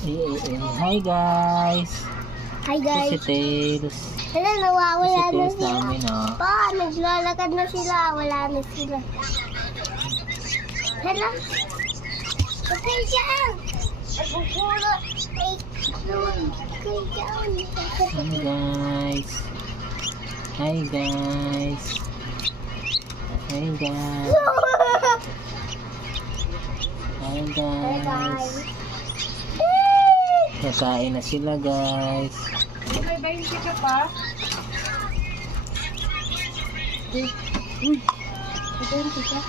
Hi guys. Hi guys. Si Tails. Hala, nawawala Si na Tails sila. namin oh. Pa, naglalakad na sila. Wala na sila. Hala. Okay dyan. Nagbubulo. Ay, okay dyan. Hi guys. Hi guys. Hi guys. Hi guys. Nakain na sila guys. May 20 ka pa? Uy. May 20 ka?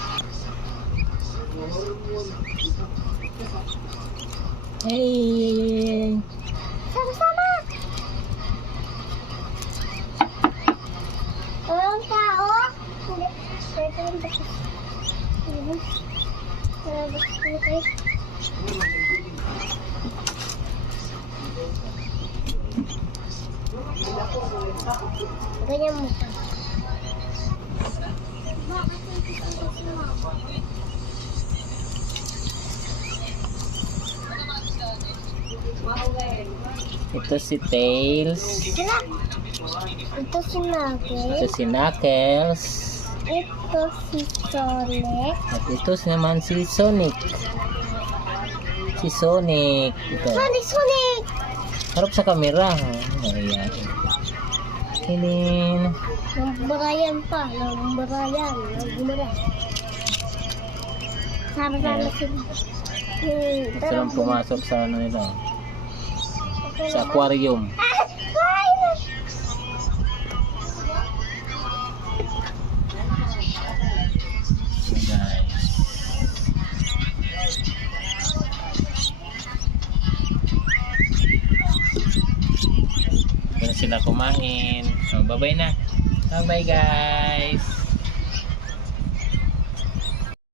Hey. Sama-sama! Walang tao? Hindi. Pwede rin ba? Ganyan mo pa. Ito si Tails. Hala! Ito si Nugget. Ito si Knuckles. Ito si Sonic. At ito naman si Sonic. Si Sonic. Ito. Sonic! Sonic! Harap sa kamera. Ayan. Kinin. Nambarayan pa. Nambarayan. Sama-sama sila. Gusto lang pumasok sa ano nila. Sa aquarium. Guys. Kaya sila kumain. So, bye-bye na. Bye-bye guys.